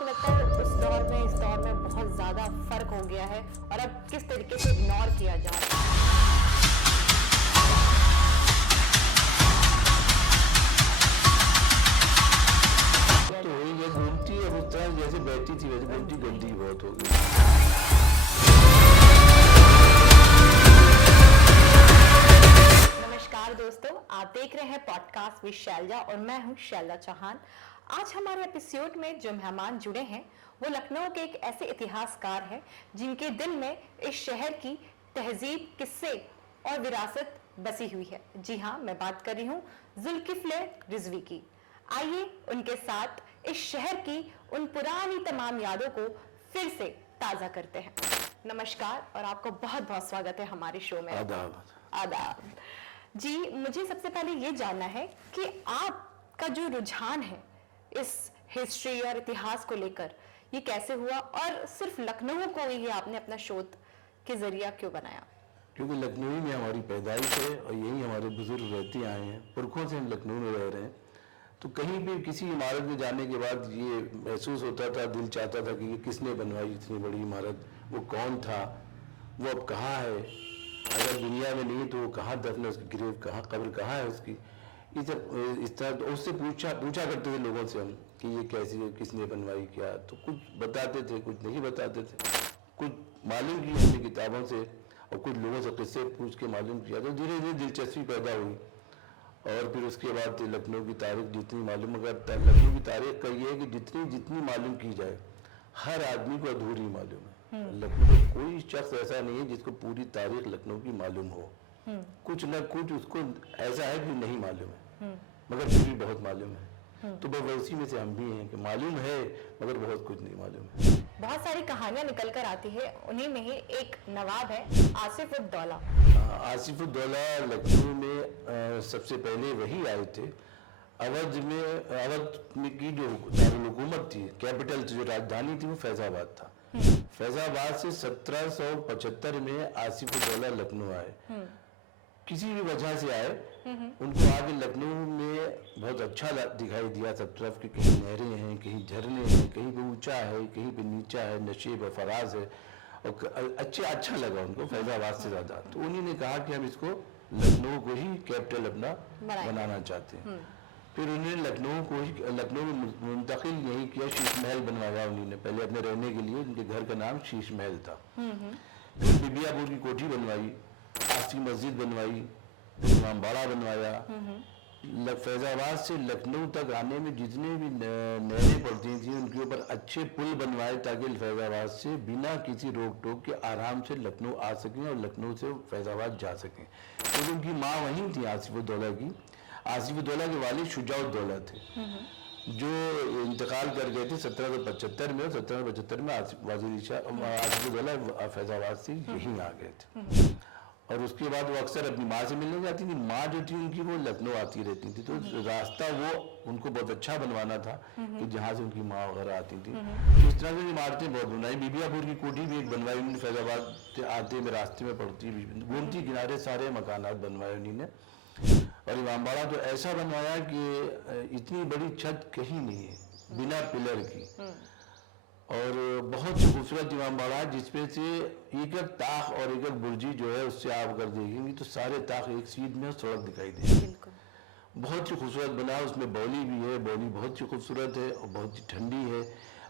आपको लगता है उस दौर में इस दौर में बहुत ज़्यादा फ़र्क हो गया है और अब किस तरीके से इग्नोर किया जा रहा है? तो वही ये घूमती है उस तरह जैसे बैठी थी वैसे घूमती, गंदी बहुत हो गई। नमस्कार दोस्तों, आप देख रहे हैं पॉडकास्ट विद शैलजा और मैं हूं शैलजा चौहान। आज हमारे एपिसोड में जो मेहमान जुड़े हैं वो लखनऊ के एक ऐसे इतिहासकार हैं जिनके दिल में इस शहर की तहजीब, किस्से और विरासत बसी हुई है। जी हाँ, मैं बात कर रही हूँ जुल्किफ्ले रिजवी की। आइए उनके साथ इस शहर की उन पुरानी तमाम यादों को फिर से ताज़ा करते हैं। नमस्कार और आपको बहुत बहुत स्वागत है हमारे शो में। आदाब। आदाब जी। मुझे सबसे पहले ये जानना है कि आपका जो रुझान है इस हिस्ट्री और इतिहास को लेकर, ये कैसे हुआ और सिर्फ लखनऊ को ही आपने अपना शोध के जरिया क्यों बनाया? क्योंकि लखनऊ में हमारी पैदाइश है और यही हमारे बुजुर्ग रहते आए हैं, पुरखों से हम लखनऊ में रह रहे हैं। तो कहीं भी किसी इमारत में जाने के बाद ये महसूस होता था, दिल चाहता था कि ये किसने बनवाई इतनी बड़ी इमारत, वो कौन था, वो अब कहाँ है, अगर दुनिया में नहीं तो वो कहाँ दफन है, उसकी ग्रेव कहाँ, कब्र कहाँ है उसकी। इस तरह तो उससे पूछा करते थे लोगों से हम कि ये कैसी है, किसने बनवाई, क्या। तो कुछ बताते थे, कुछ नहीं बताते थे, कुछ मालूम किया हमने किताबों से और कुछ लोगों से किस्से पूछ के मालूम किया। तो धीरे धीरे दिलचस्पी पैदा हुई और फिर उसके बाद लखनऊ की तारीख जितनी मालूम, अगर लखनऊ की तारीख का ये है कि जितनी मालूम की जाए हर आदमी को अधूरी मालूम है। लखनऊ में कोई शख्स ऐसा नहीं है जिसको पूरी तारीख लखनऊ की मालूम हो। कुछ न कुछ उसको ऐसा है कि नहीं मालूम है, मगर फिर भी बहुत मालूम है। तो बस उसी में से हम भी हैं कि मालूम है मगर बहुत कुछ नहीं मालूम है। बहुत सारी कहानियां निकल कर आती है, उन्हीं में ही एक नवाब है आसिफ उद दौला। आसिफ उद दौला लखनऊ में सबसे पहले वही आए थे। अवध में की जो दारुल-हुकूमत थी, कैपिटल जो राजधानी थी, वो फैजाबाद था। फैजाबाद से 1775 में आसिफ उद दौला लखनऊ आए। किसी भी वजह से आए, उनको आगे लखनऊ में बहुत अच्छा दिखाई दिया सब तरफ कि कहीं नहरें हैं, कहीं झरने हैं, कहीं पे ऊंचा है, कहीं पे नीचा है, नशेब है, फराज है और अच्छा लगा उनको फैजाबाद से ज़्यादा। तो उन्हीं ने कहा कि हम इसको लखनऊ को ही कैपिटल अपना बनाना चाहते हैं। फिर उन्होंने लखनऊ में मुंतकिल यही किया, शीश महल बनवाया उन्होंने। पहले अपने रहने के लिए उनके घर का नाम शीश महल था। फिर बिबियापुर की कोठी बनवाई, आस्ती मस्जिद बनवाई, फिर इमामबाड़ा बनवाया। फैजाबाद से लखनऊ तक आने में जितने भी नहरें पड़ती थी उनके ऊपर अच्छे पुल बनवाए ताकि फैजाबाद से बिना किसी रोक टोक के आराम से लखनऊ आ सकें और लखनऊ से फैजाबाद जा सकें। तो उनकी माँ वहीं थी आसिफ उद दौला की। आसिफ उद दौला के वालिद शुजा-उद-दौला थे, जो इंतकाल कर गए थे 1775 में। 1775 में आसिफ उद दौला फैजाबाद से यहीं आ गए थे। और उसके बाद वो अक्सर अपनी माँ से मिलने जाती थी। माँ जो थी उनकी वो लखनऊ आती रहती थी, तो रास्ता वो उनको बहुत अच्छा बनवाना था कि जहाँ से उनकी माँ वगैरह आती थी। तो इस तरह से इमारतें बहुत बनाई। बिबियापुर की कोठी भी एक बनवाई उन्होंने, फैजाबाद से आते में रास्ते में पड़ती गोमती किनारे सारे मकानात बनवाए उन्होंने। और इमामबाड़ा तो ऐसा बनवाया कि इतनी बड़ी छत कहीं नहीं है बिना पिलर की, और बहुत खूबसूरत इमामबाड़ा जिसमें से एक एक ताख और एक एक बुर्जी जो है उससे आप अगर देखेंगे तो सारे ताख एक सीध में सड़क दिखाई देगी। बहुत ही खूबसूरत बना। उसमें बौली भी है, बौली बहुत ही खूबसूरत है और बहुत ही ठंडी है।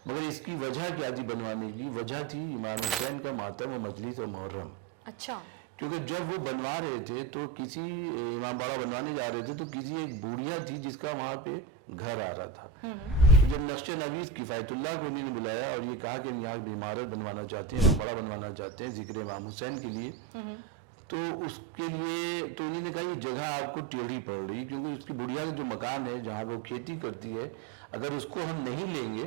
मगर इसकी वजह क्या थी बनवाने की? वजह थी इमाम हुसैन का मातम और मजलिस और मुहर्रम। अच्छा। क्योंकि जब वो बनवा रहे थे तो किसी इमामबाड़ा बनवाने जा रहे थे तो किसी एक बूढ़िया थी जिसका वहाँ पे घर आ रहा था। तो जब नक्शे नवीस किफ़ायतुल्लाह को उन्होंने बुलाया और ये कहा कि हम यहाँ की इमारत बनवाना चाहते हैं, इमामबाड़ा बनवाना चाहते हैं जिक्र इमाम हुसैन के लिए, तो उसके लिए तो उन्होंने कहा ये जगह आपको टेढ़ी पड़ रही, क्योंकि उसकी बुढ़िया का जो मकान है जहाँ वो खेती करती है, अगर उसको हम नहीं लेंगे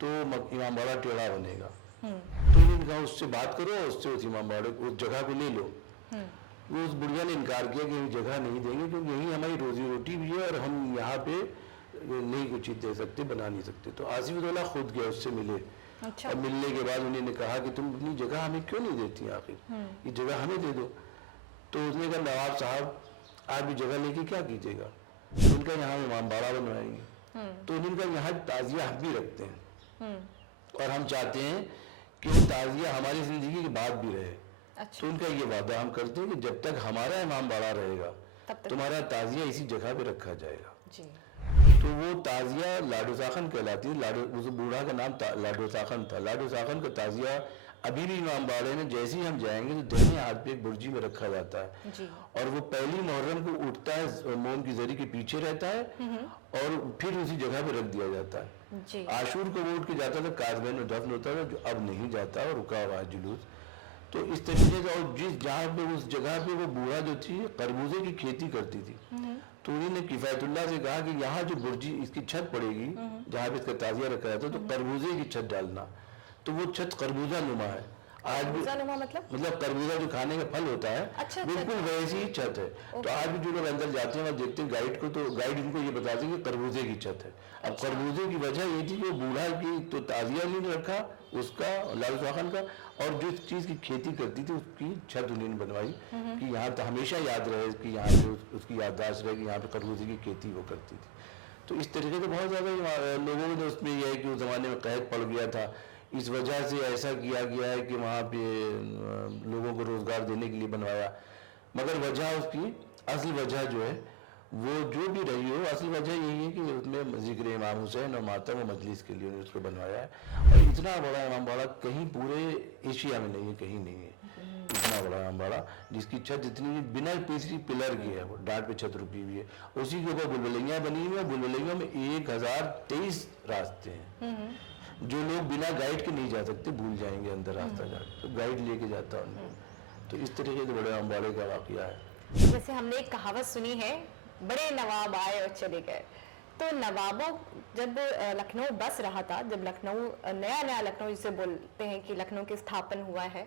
तो इमामबाड़ा टेढ़ा बनेगा। तो उन्होंने कहा उससे बात करो, उससे उस इमामबाड़े उस जगह को ले लो। वो उस बुढ़िया ने इनकार किया कि जगह नहीं देंगे क्योंकि यही हमारी रोजी रोटी भी है और हम यहाँ पे नहीं कुछ चीज़ दे सकते, बना नहीं सकते। तो आसिफ उद दौला खुद गया, उससे मिले। अच्छा। और मिलने के बाद उन्होंने कहा कि तुम अपनी जगह हमें क्यों नहीं देती, आखिर ये जगह हमें दे दो। तो उसने कहा नवाब साहब आप ये जगह लेके क्या कीजिएगा? तो उनका यहाँ इमामबाड़ा बनवाएंगे। तो उन्होंने कहा यहाँ ताजिया हम भी रखते हैं, और हम चाहते हैं कि वो ताज़िया हमारी ज़िंदगी के बाद भी रहे। अच्छा। तो उनका ये वादा हम करते हैं कि जब तक हमारा इमाम बाड़ा रहेगा तब तक तुम्हारा ताज़िया इसी जगह पे रखा जाएगा। जी। तो वो ताज़िया लाडो साखन कहलाती है। लाडो, उस बूढ़ा का नाम लाडो साखन था। लाडो साखन का ताज़िया अभी भी इमाम बाड़े में जैसे ही हम जाएंगे तो दाहिने हाथ पे एक बुर्जी में रखा जाता है जी। और वो पहली मुहर्रम को उठता है, मोम की जरी के पीछे रहता है और फिर उसी जगह पे रख दिया जाता है। जी। आशूर को वो उठ के जाता था, काजबैन में दफन होता था, जो अब नहीं जाता और रुका हुआ है जुलूस। तो इस तरीके से, और जिस जहाँ पे उस जगह पे वो बूढ़ा जो थी खरबूजे की खेती करती थी, तो उन्होंने किफ़ायतुल्लाह से कहा कि यहाँ जो बुर्जी इसकी छत पड़ेगी जहाँ पे इसका ताज़िया रखा जाता है तो खरबूजे की छत डालना। तो वो छत खरबूजा नुमा है आज भी, खरबूजा मतलब खरबूजा जो खाने का फल होता है, अच्छा, बिल्कुल वैसी ही छत है। तो आज भी जो लोग अंदर जाते हैं वहाँ देखते हैं गाइड को, तो गाइड इनको ये बताते हैं कि खरबूजे की छत है। अब खरबूजे की वजह ये थी कि वो बूढ़ा की तो ताज़िया नहीं रखा उसका, लाल साखन का, और जो चीज़ की खेती करती थी उसकी छत उन्होंने बनवाई कि यहाँ तो हमेशा याद रहे कि यहाँ पे उसकी याददाश्त रहे कि यहाँ पे खरबूजे की खेती वो करती थी। तो इस तरीके से बहुत ज़्यादा लोगों ने उसमें यह है कि उस ज़माने में कैद पड़ गया था, इस वजह से ऐसा किया गया है कि वहाँ पे लोगों को रोज़गार देने के लिए बनवाया। मगर वजह उसकी असल वजह जो है वो जो भी रही हो, असल वजह यही है कि उसमें जिक्र इमाम हुसैन और मातम व मजलिस के लिए उसको बनवाया है। और इतना बड़ा इमाम बाड़ा कहीं पूरे एशिया में नहीं है, कहीं नहीं है इतना बड़ा इमाम बाड़ा, जिसकी छत इतनी बिना तीसरी पिलर की है, वो डांट पे छत रुकी हुई है। उसी के ऊपर बुलबुलैया बनी हुई है। बुलबुलैया में 1023 रास्ते हैं जो लोग बिना गाइड के नहीं जा सकते, भूल जाएंगे अंदर रास्ता जाकर, तो गाइड लेके जाता है उनको। तो इस तरीके से बड़े अम्बाड़े का वाकया है। जैसे हमने एक कहावत सुनी है, बड़े नवाब आए और चले गए। तो नवाबों जब लखनऊ बस रहा था, जब लखनऊ नया लखनऊ जिसे बोलते हैं कि लखनऊ की स्थापन हुआ है,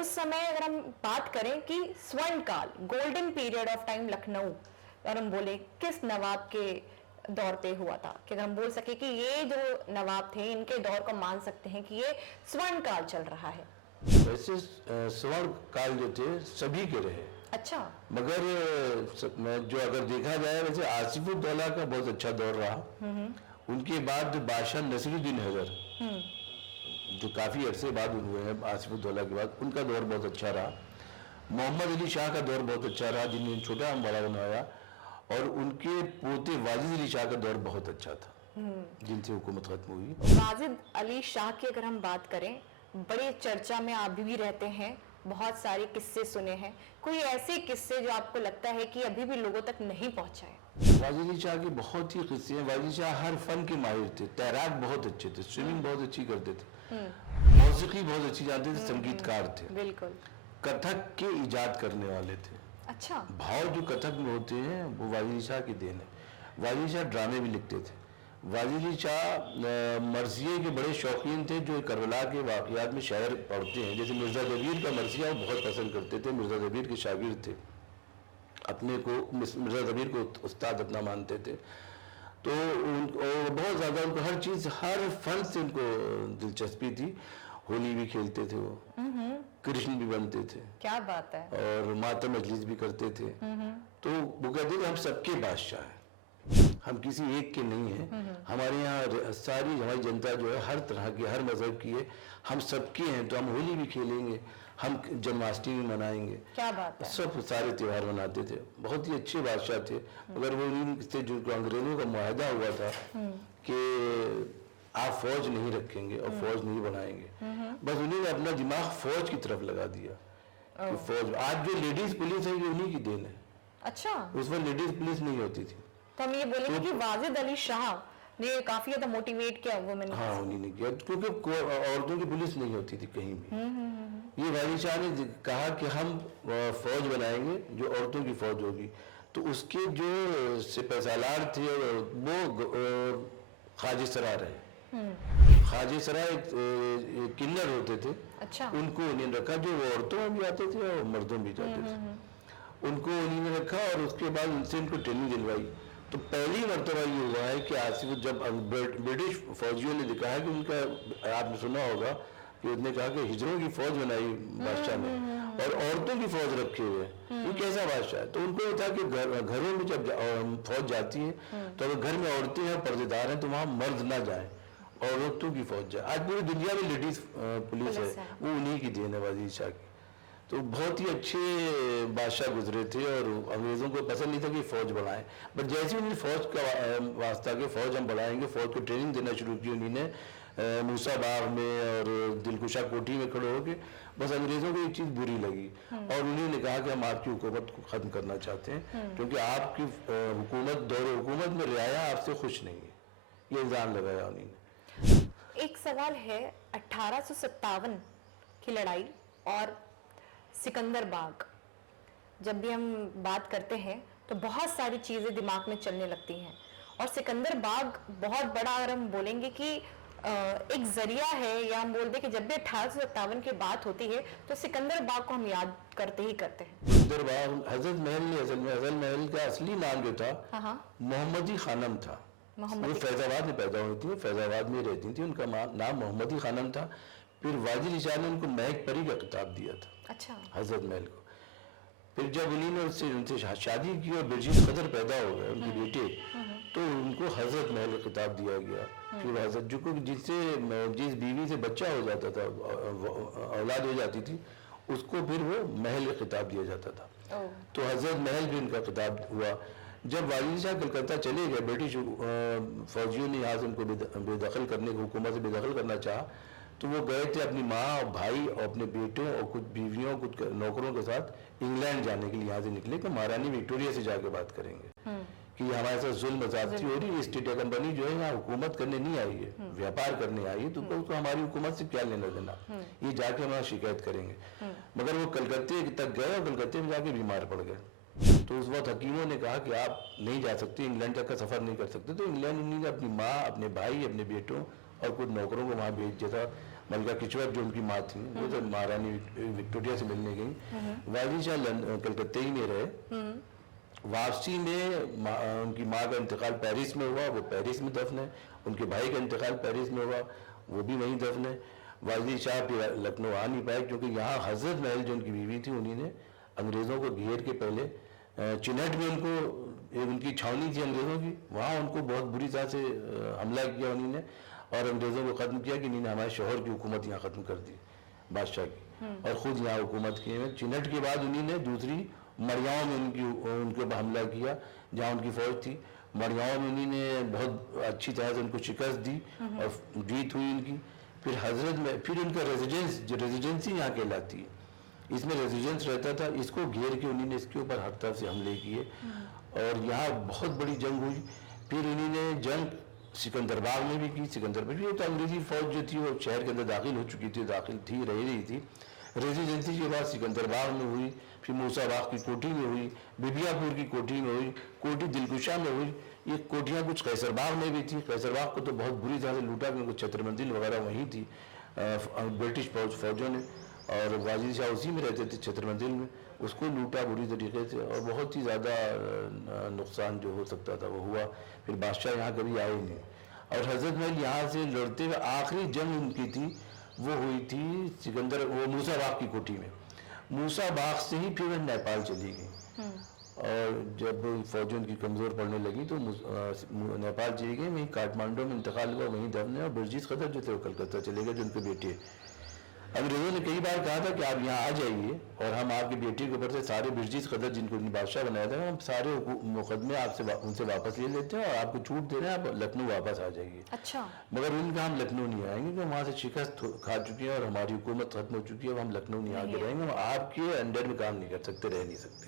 उस समय अगर हम बात करें कि स्वर्ण काल, golden period of time Lucknow, और हम बोले किस नवाब के दौर पे हुआ था, कि अगर हम बोल सके कि ये जो नवाब थे इनके दौर को मान सकते हैं कि ये स्वर्ण काल चल रहा है। वैसे स्वर्ण काल जो थे सभी के रहे, अच्छा। मगर जो अगर देखा जाए वैसे आसिफुद्दौला का बहुत अच्छा दौर रहा। उनके बाद बादशाह नसीरुद्दीन हैदर जो काफ़ी अरसे बाद हुए हैं, आसिफुद्दौला के बाद, उनका दौर बहुत अच्छा रहा। मोहम्मद अली शाह का दौर बहुत अच्छा रहा जिन्होंने छोटा अम्बाड़ा बनवाया, और उनके पोते वाजिद अली शाह का दौर बहुत अच्छा था जिनसे हुकूमत खत्म हुई। वाजिद अली शाह की अगर हम बात करें, बड़े चर्चा में अभी भी रहते हैं, बहुत सारे किस्से सुने हैं, कोई ऐसे किस्से जो आपको लगता है कि अभी भी लोगों तक नहीं पहुंचा है? वाजिद अली शाह के बहुत ही किस्से हैं। वाजिद शाह हर फन के माहिर थे, तैराक बहुत अच्छे थे, स्विमिंग बहुत अच्छी करते थे, मौसीकी बहुत अच्छी जानते थे, संगीतकार थे, बिल्कुल कथक के इजाद करने वाले थे। अच्छा। भाव जो कथक में होते हैं वो वाजिद शाह की देन है। वाजिद शाह ड्रामे भी लिखते थे। वाजिद शाह मरसिये के बड़े शौकीन थे, जो करबला के वाक़यात में शायर पढ़ते हैं। जैसे मिर्ज़ा जबीर का मरसिया वो बहुत पसंद करते थे। मिर्ज़ा जबीर के शागिर्द थे, अपने को मिर्ज़ा जबीर को उस्ताद अपना मानते थे। तो बहुत ज़्यादा उनको हर चीज़, हर फन से उनको दिलचस्पी थी। होली भी खेलते थे वो, कृष्ण भी बनते थे, क्या बात है, और मातम मजलिस भी करते थे। तो वो कहते थे हम सबके बादशाह हैं, हम किसी एक के नहीं हैं। हमारे यहाँ सारी हमारी जनता जो है हर तरह की, हर मजहब की है, हम सबके हैं। तो हम होली भी खेलेंगे, हम जन्माष्टमी भी मनाएंगे, क्या बात है। सब सारे त्यौहार मनाते थे। बहुत ही अच्छे बादशाह थे। मगर वो उनसे जो अंग्रेजों का मुआहदा हुआ था कि आप फौज नहीं रखेंगे और फौज नहीं बनाएंगे, बस उन्होंने अपना दिमाग फौज की तरफ लगा दिया कि फौज। आज जो लेडीज पुलिस है ये उन्हीं की देन है। अच्छा। उस वक्त लेडीज पुलिस नहीं होती थी। तो हम ये बोलेंगे कि वाजिद अली शाह ने काफी ज्यादा मोटिवेट किया वुमेन। हाँ, उन्हीं ने किया, क्योंकि औरतों की पुलिस नहीं होती थी कहीं भी। ये वाजिद शाह ने कहा कि हम फौज बनाएंगे जो औरतों की फौज होगी। तो उसके जो सिपहसालार थे वो ख्वाजा सरा रहे। ख्वाजा सरा एक किन्नर होते थे। अच्छा। उनको उन्होंने रखा, जो औरतों में भी आते थे और मर्दों में भी जाते थे। उनको उन्होंने रखा और उसके बाद उनसे उनको ट्रेनिंग दिलवाई। तो पहली मरतबा ये हुआ है कि आसिफ, जब ब्रिटिश फौजियों ने दिखा है कि उनका, आपने सुना होगा कि उसने कहा कि हिजरों की फौज बनाई बादशाह ने और औरतों की फौज रखे हुए, ये कैसा बादशाह है। तो उनको ये था कि घरों में जब फौज जाती है तो अगर घर में औरतें हैं, पर्देदार हैं, तो वहाँ मर्द ना जाए, औरतों की फौज जाए। आज पूरी दुनिया में लेडीज पुलिस है, वो उन्हीं की देन है वाजिद शाह की। तो बहुत ही अच्छे बादशाह गुजरे थे और अंग्रेज़ों को पसंद नहीं था कि फ़ौज बढ़ाएं, बट जैसे उन्होंने फ़ौज का वास्ता कि फ़ौज हम बढ़ाएंगे, फ़ौज को ट्रेनिंग देना शुरू की उन्होंने मूसा बाग में और दिलकुशा कोठी में खड़े होकर। बस अंग्रेज़ों को एक चीज़ बुरी लगी और उन्होंने कहा कि हम आपकी हुकूमत को ख़त्म करना चाहते हैं, क्योंकि आपकी हुकूमत दौर हुकूमत में रियाया आपसे खुश नहीं है, ये इल्ज़ाम लगाया उन्होंने। एक सवाल है, 1857 की लड़ाई और सिकंदर बाग, जब भी हम बात करते हैं तो बहुत सारी चीज़ें दिमाग में चलने लगती हैं, और सिकंदर बाग बहुत बड़ा, अगर हम बोलेंगे कि एक जरिया है, या हम बोल दें कि जब भी 1857 की बात होती है तो सिकंदर बाग को हम याद करते ही करते हैं। सिकंदर बाग हजरत महल ने, असल महल का असली नाम जो था मोहम्मदी खानम था। वो फैजाबाद में पैदा हुई थी, फैजाबाद में रहती थी, उनका नाम मोहम्मदी खानम था। फिर वाजिद शाह ने उनको महक परी का खिताब दिया था, अच्छा, हजरत महल को। फिर जब उन्होंने उनसे शादी की और बिरजीत कदर पैदा हो गए उनके बेटे, तो उनको हजरत महल का खिताब दिया गया। फिर हजरत जो जिस बीवी से बच्चा हो जाता था, औलाद हो जाती थी, उसको फिर वो महल का खिताब दिया जाता था। तो हजरत महल भी उनका खिताब हुआ। जब वाजिद शाह कलकत्ता चले गए, ब्रिटिश फौजियों ने यहाँ से उनको बेदखल करने को, हुकूमत से बेदखल करना चाहा, तो वो गए थे अपनी माँ और भाई और अपने बेटों और कुछ बीवियों, कुछ नौकरों के साथ इंग्लैंड जाने के लिए यहाँ से निकले कि महारानी विक्टोरिया से जाके बात करेंगे कि हमारे साथ जुल्म ज़्यादती हो रही है, ईस्ट इंडिया कंपनी जो है यहाँ हुकूमत करने नहीं आई है, व्यापार करने आई है, तो उसको हमारी हुकूमत से क्या लेना देना, ये जाके हम शिकायत करेंगे। मगर वो कलकत्ते तक गए और कलकत्ते में जाके बीमार पड़ गए। तो उस वक्त हकीमों ने कहा कि आप नहीं जा सकते, इंग्लैंड तक का सफ़र नहीं कर सकते। तो इंग्लैंड उन्होंने अपनी माँ, अपने भाई, अपने बेटों और कुछ नौकरों को वहाँ भेज दिया था। मलका किचवत जो उनकी माँ थी, वो तो महारानी विक्टोरिया से मिलने गई। वाजिद शाह कलकत्ते ही में रहे। वापसी में उनकी माँ का इंतकाल पेरिस में हुआ, वो पेरिस में दफन है। उनके भाई का इंतकाल पेरिस में हुआ, वो भी वहीं दफन है। वाजिद शाह फिर लखनऊ आ नहीं पाए, क्योंकि यहाँ हजरत महल जो उनकी बीवी थी, उन्होंने अंग्रेज़ों को घेर के पहले चिनहट में उनको, उनकी छावनी थी अंग्रेज़ों की, वहाँ उनको बहुत बुरी तरह से हमला किया उन्होंने और अंग्रेज़ों को ख़त्म किया कि इन्होंने हमारे शोहर की हुकूमत यहाँ ख़त्म कर दी, बादशाह की, और ख़ुद यहाँ हुकूमत की है। चिनहट के बाद उन्होंने दूसरी मरियाओं में उनके ऊपर हमला किया, जहाँ उनकी फ़ौज थी। मरियाओं में उन्होंने बहुत अच्छी तरह से उनको शिकस्त दी और जीत हुई उनकी। फिर हजरत में फिर उनका रेजिडेंस, जो रेजिडेंसी यहाँ कहलाती है, इसमें रेजिडेंस रहता था, इसको घेर के उन्होंने इसके ऊपर हर तरफ से हमले किए और यहाँ बहुत बड़ी जंग हुई। फिर उन्होंने जंग सिकंदर बाग में भी की। सिकंदर में भी तो अंग्रेजी फौज जो थी वो शहर के अंदर दाखिल हो चुकी थी, दाखिल थी, रह रही थी। रेजिडेंसी के बाद सिकंदर बाग में हुई, फिर मूसा बाग की कोठी में हुई, बिबियापुर की कोठी में हुई, कोठी दिलकुशा में हुई। ये कोठियाँ कुछ कैसर बाग में भी थी। कैसर बाग को तो बहुत बुरी तरह से लूटा, क्योंकि छत्र मंजिल वगैरह वहीं थी ब्रिटिश फौजों ने, और वाजिद शाह उसी में रहते थे छत्र मंजिल में। उसको लूटा बुरी तरीके से और बहुत ही ज़्यादा नुकसान जो हो सकता था वो हुआ। फिर बादशाह यहाँ कभी आए नहीं, और हजरत महल यहाँ से लड़ते हुए आखिरी जंग उनकी थी वो हुई थी सिकंदर, वो मूसा बाग की कोठी में। मूसा बाग से ही फिर वह नेपाल चली गई, और जब फौजें उनकी कमज़ोर पड़ने लगी तो नेपाल चली गई। वहीं काठमांडू में इंतकाल हुआ, वहीं दफन है। और बिरजीत कदर जो थे वो कलकत्ता चले गए, जो उनके बेटे। अंग्रेज़ों ने कई बार कहा था कि आप यहाँ आ जाइए और हम आपके बेटे के ऊपर से सारे बिरजीत कदर जिनको उन्हें बादशाह बनाया था, हम सारे मुकदमे आपसे उनसे वापस ले लेते हैं और आपको छूट दे रहे हैं, आप लखनऊ वापस आ जाइए। अच्छा। मगर उनका हम लखनऊ नहीं आएंगे, क्योंकि वहाँ से शिकस्त खा चुके हैं और हमारी हुकूमत खत्म हो चुकी है, हम लखनऊ नहीं आके रहेंगे, हम आपके अंडर में काम नहीं कर सकते, रह नहीं सकते।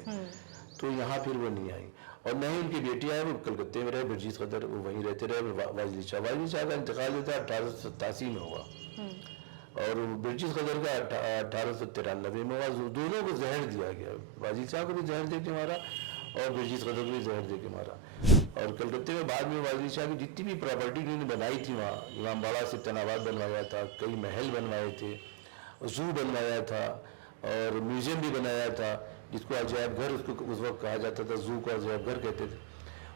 तो यहाँ फिर वो नहीं आई, और न ही उनके बेटे आए, वो कलकत्ते में रहे। बिरजीत कदर वो वहीं रहते रहे। वाजिद शाह का इंतकाल जो था 1887 में हुआ, और बिरजीत कदर का 1893 में हुआ। दोनों को जहर दिया गया, वाजिद शाह को भी जहर दे के मारा और बिरजीत कदर को भी जहर दे के मारा। और कलकत्ते में बाद में वाजिद शाह की जितनी भी प्रॉपर्टी उन्होंने बनाई थी, वहाँ इमामबाड़ा से तनाबाद बनवाया था, कई महल बनवाए थे, जू बनवाया था और म्यूजियम भी बनाया था, जिसको अजायब घर उसको उस वक्त कहा जाता था, जू को अजायब घर कहते थे।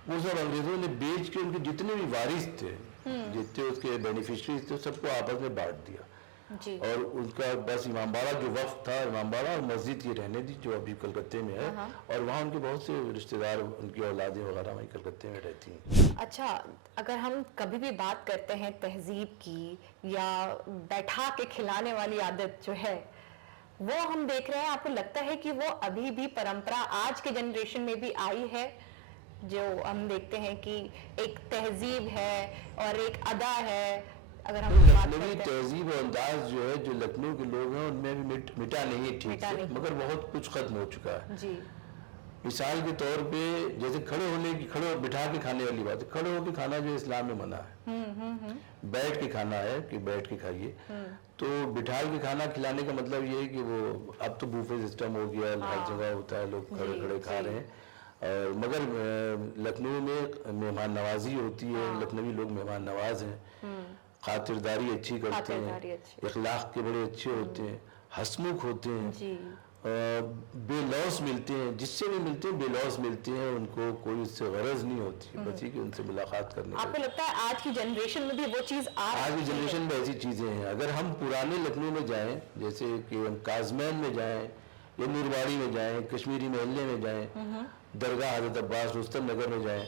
वो सब अंग्रेज़ों ने बेच के उनके जितने भी वारिस थे, जितने उसके बेनिफिशरीज थे, सबको आपस में बांट दिया। जी। और उनका बस इमामबाड़ा जो वक्त था, इमामबाड़ा और मस्जिद ये रहने दी जो अभी कलकत्ते में है, और वहाँ उनके बहुत से रिश्तेदार, उनकी औलादें वगैरह वहीं कलकत्ते में रहती हैं। अच्छा, अगर हम कभी भी बात करते हैं तहजीब की या बैठा के खिलाने वाली आदत जो है, वो हम देख रहे हैं, आपको लगता है कि वो अभी भी परंपरा आज के जनरेशन में भी आई है? जो हम देखते हैं कि एक तहजीब है और एक अदा है, अगर हम बात लखनवी करते हैं। तहजीब और अंदाज जो है, जो लखनऊ के लोग हैं उनमें भी मिटा नहीं है ठीक मिटा से, नहीं। मगर बहुत कुछ खत्म हो चुका है। जी। मिसाल के तौर पे जैसे खड़े बिठा के खाने वाली बात है, खड़े होके खाना जो इस्लाम में मना है। बैठ के खाना है कि बैठ के खाइए, तो बिठाल के खाना खिलाने का मतलब ये है कि वो अब तो बूफे सिस्टम हो गया, हर जगह होता है, लोग खड़े खड़े खा रहे हैं। और मगर लखनऊ में मेहमान नवाजी होती है, लखनवी लोग मेहमान नवाज हैं, खातिरदारी अच्छी करते हैं, इखलाक के बड़े अच्छे होते हैं, हंसमुख होते हैं, जी। बेलौस मिलते हैं, जिससे भी मिलते हैं बेलौस मिलते हैं, उनको कोई उससे गरज नहीं होती, बस ये कि उनसे मुलाकात करने आपको लगता है आज की जनरेशन में भी वो चीज आज की जनरेशन में ऐसी चीज़ें हैं। अगर हम पुराने लखनऊ में जाएं, जैसे कि हम काजमैन में जाएं या नुरबाड़ी में जाएं, कश्मीरी महल्ले में जाएं, दरगाह हज़रत अब्बास रुस्तम नगर में जाएं,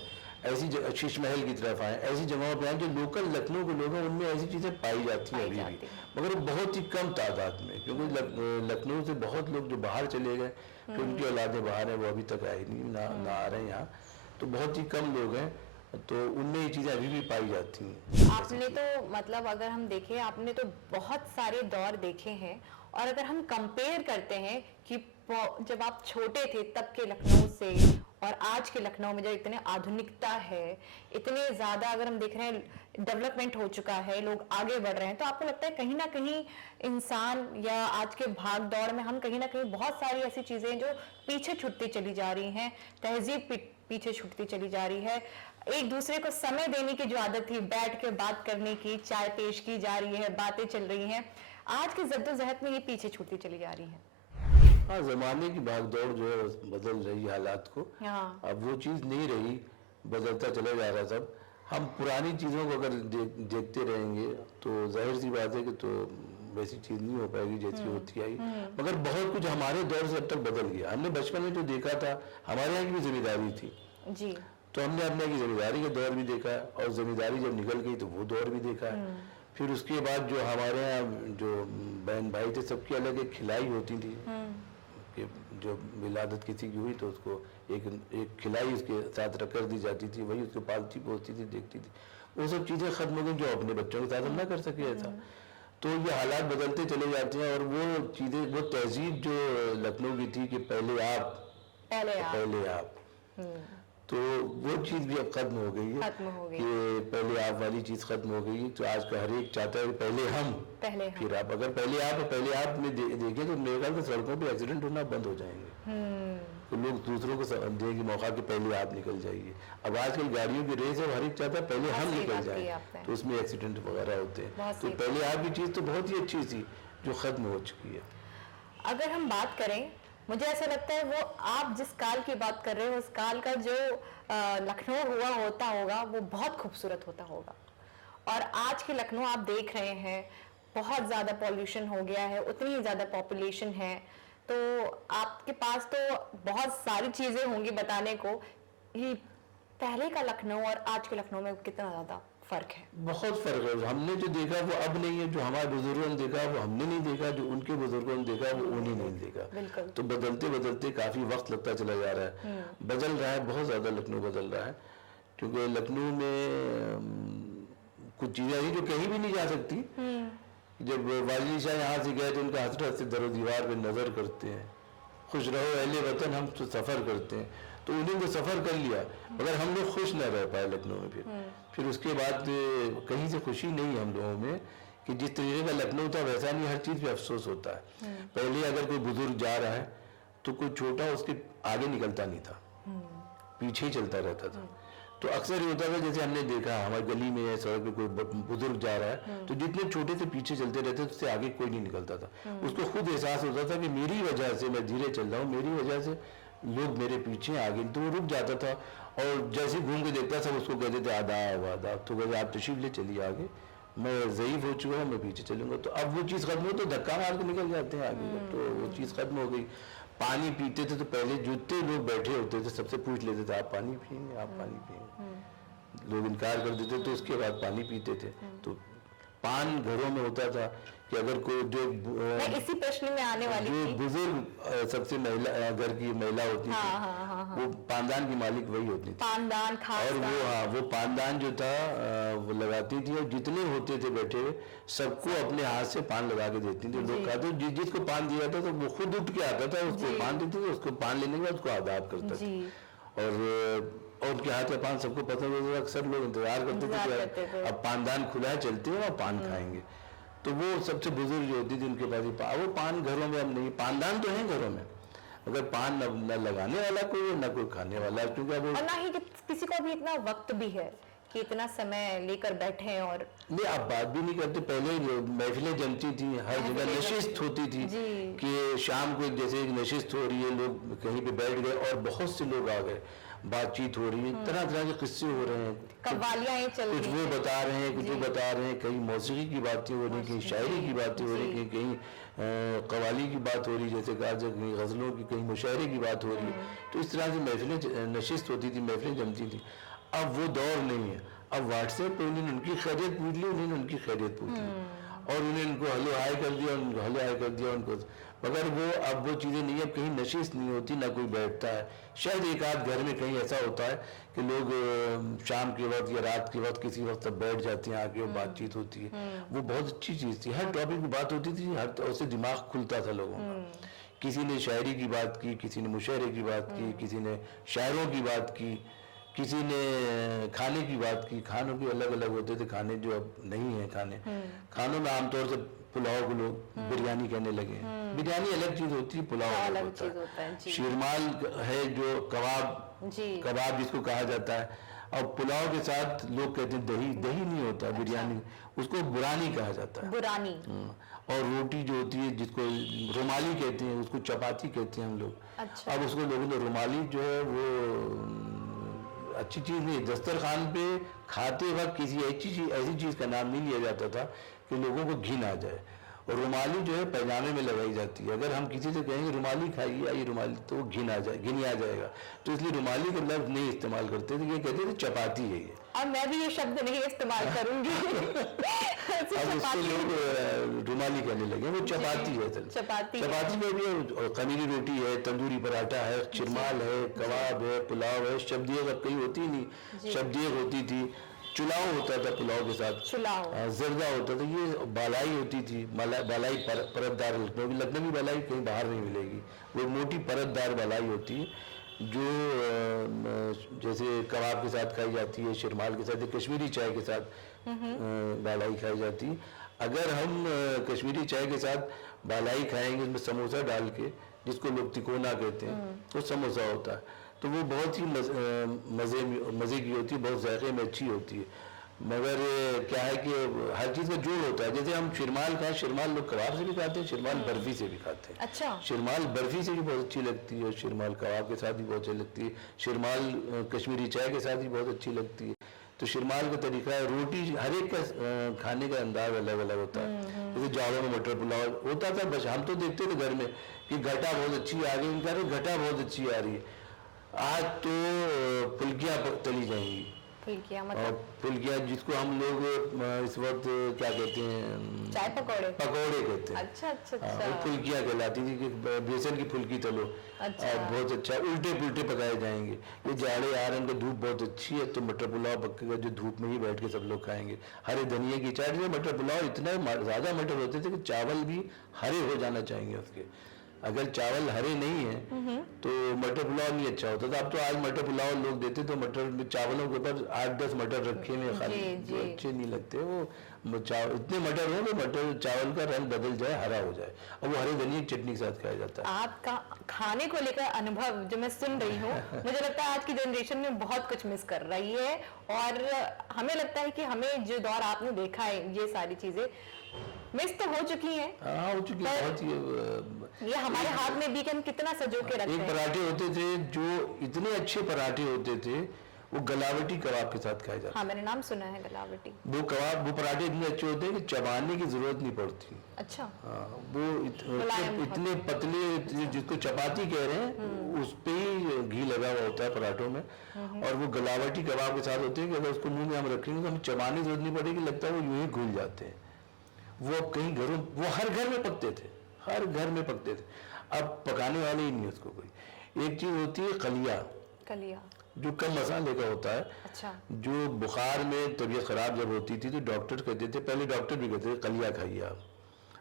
ऐसी शीश महल की तरफ आएँ, ऐसी जगहों पे आएँ जो लोकल लखनऊ के लोग हैं, उनमें ऐसी चीज़ें पाई जाती हैं अभी भी, मगर बहुत ही कम तादाद में, क्योंकि लखनऊ से बहुत लोग जो बाहर चले गए, कि उनकी औलादें बाहर हैं, वो अभी तक आए नहीं, ना आ रहे हैं यहाँ, तो बहुत ही कम लोग हैं, तो उनमें ये चीज़ें अभी भी पाई जाती हैं। आपने तो मतलब अगर हम देखें, आपने तो बहुत सारे दौर देखे हैं, और अगर हम कंपेयर करते हैं कि जब आप छोटे थे तब के लखनऊ से और आज के लखनऊ में जो इतने आधुनिकता है, इतने ज़्यादा अगर हम देख रहे हैं डेवलपमेंट हो चुका है, लोग आगे बढ़ रहे हैं, तो आपको लगता है कहीं ना कहीं इंसान या आज के भाग दौड़ में हम कहीं ना कहीं बहुत सारी ऐसी चीज़ें जो पीछे छूटती चली जा रही हैं, तहजीब पीछे छूटती चली जा रही है, एक दूसरे को समय देने की जो आदत थी, बैठ के बात करने की, चाय पेश की जा रही है, बातें चल रही हैं, आज के जद्दोजहद में ये पीछे छूटती चली जा रही है। हाँ, जमाने की भागदौड़ जो है बदल रही है हालात को, अब वो चीज़ नहीं रही, बदलता चला जा रहा सब। हम पुरानी चीज़ों को अगर देखते रहेंगे तो जाहिर सी बात है कि तो वैसी चीज़ नहीं हो पाएगी जैसी होती आई, मगर बहुत कुछ हमारे दौर से अब तक बदल गया। हमने बचपन में जो देखा था, हमारे यहाँ की भी जिम्मेदारी थी जी, तो हमने अपने की जिम्मेदारी का दौर भी देखा, और जिम्मेदारी जब निकल गई तो वो दौर भी देखा है। फिर उसके बाद जो हमारे यहाँ जो बहन भाई थे, सबकी अलग एक खिलाई होती थी, कि जो विलादत किसी की हुई तो उसको एक खिलाई उसके साथ रख कर दी जाती थी, वही उसको पालती पोसती थी, देखती थी। वो सब चीज़ें खत्म हो गई जो अपने बच्चों के साथ हम ना कर सके ऐसा। तो ये हालात बदलते चले जाते हैं, और वो चीज़ें, वो तहजीब जो लखनऊ की थी कि पहले आप, तो वो चीज़ भी अब खत्म हो गई है, कि पहले आप वाली चीज़ खत्म हो गई है। तो आज का हर एक चाहता है पहले हम फिर आप। अगर पहले आप में देखें तो मेरे ख्याल से सड़कों पे एक्सीडेंट होना बंद हो जाएंगे, तो लोग दूसरों को देंगे मौका कि पहले आप निकल जाइए। अब आजकल गाड़ियों की रेस है, हर एक चाहता है पहले हम निकल जाएं, तो उसमें एक्सीडेंट वगैरह होते हैं। तो पहले आप की चीज़ तो बहुत ही अच्छी थी जो खत्म हो चुकी है। अगर हम बात करें, मुझे ऐसा लगता है वो आप जिस काल की बात कर रहे हो, उस काल का जो लखनऊ हुआ होता होगा वो बहुत खूबसूरत होता होगा, और आज के लखनऊ आप देख रहे हैं बहुत ज़्यादा पॉल्यूशन हो गया है, उतनी ही ज़्यादा पॉपुलेशन है, तो आपके पास तो बहुत सारी चीज़ें होंगी बताने को। ये पहले का लखनऊ और आज के लखनऊ में कितना ज़्यादा फर्क है? बहुत फर्क है। हमने जो देखा वो अब नहीं है, जो हमारे बुजुर्गों ने देखा वो हमने नहीं देखा, जो उनके बुजुर्गों ने देखा वो उन्हीं नहीं देखा। तो बदलते बदलते काफी वक्त लगता चला जा रहा है, बदल रहा है, बहुत ज्यादा लखनऊ बदल रहा है, क्योंकि लखनऊ में कुछ चीजें ऐसी जो कहीं भी नहीं जा सकती। जब वाजिद शाह यहाँ से गए तो उनका हसरत से दरो दीवार पे नजर करते हैं, खुश रहो अहले वतन हम तो सफर करते हैं, तो उन्होंने तो सफर कर लिया, मगर हम लोग खुश न रह पाए लखनऊ में। फिर उसके बाद कहीं से खुशी नहीं है हम लोगों में, कि जिस तरीके का लखनऊ था वैसा नहीं, हर चीज़ पे अफसोस होता है। पहले अगर कोई बुजुर्ग जा रहा है तो कोई छोटा उसके आगे निकलता नहीं था, पीछे ही चलता रहता था। तो अक्सर ये होता था, जैसे हमने देखा हमारी गली में है, सड़क पे कोई बुजुर्ग जा रहा है तो जितने छोटे से पीछे चलते रहते उससे आगे कोई नहीं निकलता था। उसको खुद एहसास होता था कि मेरी वजह से मैं धीरे चल रहा हूँ, मेरी वजह से लोग मेरे पीछे आगे, तो वो रुक जाता था, और जैसे घूम के देखता सब उसको कहते थे आदाब आदाब, तो कहते आप तशरीफ ले चलिए आगे, मैं ज़ईफ हो चुका हूँ, मैं पीछे चलूंगा। तो अब वो चीज़ खत्म हो तो धक्का मार के निकल जाते हैं आगे। तो वो चीज़ खत्म हो गई। पानी पीते थे तो पहले जितने लोग बैठे होते थे सबसे पूछ लेते थे, आप पानी पियेंगे, आप पानी पियेंगे। लोग इनकार कर देते तो उसके बाद पानी पीते थे। तो पान घरों में होता था कि अगर कोई जो मैं इसी प्रश्न में आने वाली जो थी। बुजुर्ग सबसे महिला घर की महिला होती थी, वो पानदान की मालिक वही होती थी। पानदान, खास और वो पानदान जो था वो लगाती थी, और जितने होते थे बैठे हुए सबको अपने हाथ से पान लगा के देती थी। लोग कहते जिसको पान दिया था तो वो खुद उठ के आता था, उसको पान देती थी, उसको पान लेने के बाद उसको आदाब करता था। और उनके हाथ का पान सबको पसंद होता था। अक्सर लोग इंतजार करते थे कि अब पानदान खुला है, चलते हैं और पान खाएंगे। तो वो सबसे बुजुर्ग जो होती थी उनके पास ही वो पान घरों में अब नहीं, पानदान तो है घरों में, अगर पान न लगाने वाला कोई न कोई खाने वाला, क्योंकि अब और ना ही किसी को भी इतना वक्त भी है कि इतना समय लेकर बैठे। और नहीं, आप बात भी नहीं करते। पहले महफिलें जमती थी, हर जगह नशिस्त होती थी कि शाम को जैसे एक नशिस्त हो रही है, लोग कहीं पे बैठ गए और बहुत से लोग आ गए, बातचीत हो रही है, तरह तरह के किस्से हो रहे हैं, कव्वालियां चल रही कुछ वो बता रहे हैं, कुछ वो बता रहे हैं, कहीं मौसीकी की बातें हो रही, कहीं शायरी की बातें हो रही, कहीं कव्वाली की बात हो रही, जैसे कहा जाए कहीं गज़लों की, कहीं मुशायरे की बात हो रही है। तो इस तरह से महफिलें नशिस्त होती थी, महफिलें जमती थी। अब वो दौर नहीं है। अब व्हाट्सएप पे उन्होंने उनकी खैरियत पूछ ली, उन्होंने उनकी खैरियत पूछ ली, और उन्हें उनको हलो हाय कर दिया, उनको हलो हाय कर दिया उनको। मगर वो अब वो चीज़ें नहीं, अब कहीं नशिस्त नहीं होती, ना कोई बैठता है। शायद एक आध घर में कहीं ऐसा होता है कि लोग शाम के वक्त या रात के वक्त किसी वक्त सब बैठ जाते हैं, आके बातचीत होती है। वो बहुत अच्छी चीज़ थी, हर टॉपिक की बात होती थी, हर तरह से दिमाग खुलता था लोगों का। किसी ने शायरी की बात की, किसी ने मुशायरे की बात की, किसी ने शायरों की बात की, किसी ने खाने की बात की। खानों के अलग अलग होते थे खाने, जो अब नहीं है खाने। खानों में आमतौर से पुलाव को लोग बिरयानी कहने लगे। बिरयानी अलग चीज होती है, पुलाव अलग होता है। शीरमाल है जो कबाब जिसको कहा जाता है, और पुलाव के साथ लोग कहते हैं दही। दही नहीं होता बिरयानी, उसको बुरानी कहा जाता है, बुरानी। और रोटी जो होती है जिसको रुमाली कहते हैं, उसको चपाती कहते हैं हम लोग। अब उसको लोगों ने रुमाली जो है वो अच्छी चीज़ नहीं। दस्तरखान पे खाते वक्त किसी ऐसी चीज़ का नाम नहीं लिया जाता था कि लोगों को घिन आ जाए। और रुमाली जो है पैजामे में लगाई जाती है। अगर हम किसी से कहेंगे रुमाली खाइए, आइए रुमाली, तो घिन आ जाएगा। तो इसलिए रुमाली का लफ्ज़ नहीं इस्तेमाल करते थे, ये कहते थे चपाती है ये। और मैं भी ये शब्द नहीं इस्तेमाल करूंगी। अब उसको लोग रुमाली कहने लगे, वो चपाती है। चपाती में भी खमीरी रोटी है, तंदूरी पराठा है, चिरमाल है, कबाब है, पुलाव है। शब्दियत अब कहीं होती नहीं, शब्दियत होती थी। चुलाव होता था पुलाव के साथ, जर्दा होता था, ये बालाई होती थी, बालाई परतदार। लखनवी बालाई कहीं बाहर नहीं मिलेगी, वो मोटी परतदार बालाई होती है जो जैसे कबाब के साथ खाई जाती है, शिरमाल के साथ, कश्मीरी चाय के साथ बालाई खाई जाती है। अगर हम कश्मीरी चाय के साथ बालाई खाएंगे, उसमें समोसा डाल के, जिसको लोग तिकोना कहते हैं, वो समोसा होता है। तो वो बहुत ही मज़े की होती है, बहुत जायके में अच्छी होती है। मगर क्या है कि हर चीज़ का जोड़ होता है। जैसे हम शिरमाल खाएं, शिरमाल लोग कबाब से भी खाते हैं, शिरमाल बर्फी से भी खाते हैं। अच्छा। शिरमाल बर्फी से भी बहुत अच्छी लगती है, और शिरमाल कबाब के साथ भी बहुत अच्छी लगती है। शिरमाल कश्मीरी चाय के साथ भी बहुत अच्छी लगती है। तो शिरमाल का तरीका है, रोटी हर एक का खाने का अंदाज अलग अलग होता है। जैसे जाड़ों में मटर पुलाव होता था, बस हम तो देखते थे घर में कि घटा बहुत अच्छी आ गई, इनका घटा बहुत अच्छी आ रही है। आज तो फुल्कियाँ तली जाएंगी। फुल्कियाँ जिसको हम लोग इस वक्त क्या कहते हैं, चाय पकौड़े कहते हैं। अच्छा। फुल्कियाँ कहलाती थी कि बेसन की फुल्की तलो। बहुत अच्छा, उल्टे पुल्टे पकाए जाएंगे। ये जाड़े आ रहे हैं, उनको धूप बहुत अच्छी है, तो मटर पुलाव पकेगा जो धूप में ही बैठ के सब लोग खाएंगे। हरे धनिया की चाट में मटर पुलाव, इतना ज़्यादा मटर होते थे कि चावल भी हरे हो जाना चाहिए उसके। अगर चावल हरे नहीं है तो मटर पुलाव नहीं अच्छा होता था। अब तो आज मटर पुलाव लोग देते तो मटर चावलों के ऊपर 8-10 मटर रखे हुए खाली, जो अच्छे नहीं लगते। वो इतने मटर हो तो मटर चावल का रंग बदल जाए, हरा हो जाए, और वो हरे धनिया की चटनी के साथ खाया जाता है। आपका खाने को लेकर अनुभव जो मैं सुन रही हूँ, मुझे लगता है आज की जनरेशन में बहुत कुछ मिस कर रही है। और हमें लगता है कि हमें जो दौर आपने देखा है, ये सारी चीजें मिस तो हो चुकी हैं। हाँ, हो चुकी है। ये हमारे हाथ में भी कि हम कितना सजो के रखते हैं। एक पराठे होते थे जो इतने अच्छे पराठे होते थे, वो गलावटी कबाब के साथ खाए जाते हाँ, मैंने नाम सुना है गलावटी। हैं। वो कबाब, वो पराठे इतने अच्छे होते हैं कि चबाने की जरूरत नहीं पड़ती। अच्छा। हाँ, वो मुलायम इतने पतले, जिसको चपाती कह रहे हैं, उस पे ही घी लगा हुआ होता है पराठों में, और वो गलावटी कबाब के साथ होते हैं कि अगर उसको मुंह में हम रखेंगे तो हमें चबाने की जरूरत नहीं पड़ेगी, लगता है वो यूं ही घुल जाते हैं। वो अब कहीं घरों, वो हर घर में पकते थे, हर घर में पकते थे। अब पकाने वाले ही नहीं उसको कोई। एक चीज होती है कलिया, कलिया जो कम मसाले का होता है। अच्छा। जो बुखार में तबीयत खराब जब होती थी तो डॉक्टर कहते थे, पहले डॉक्टर भी कहते थे कलिया खाइए आप।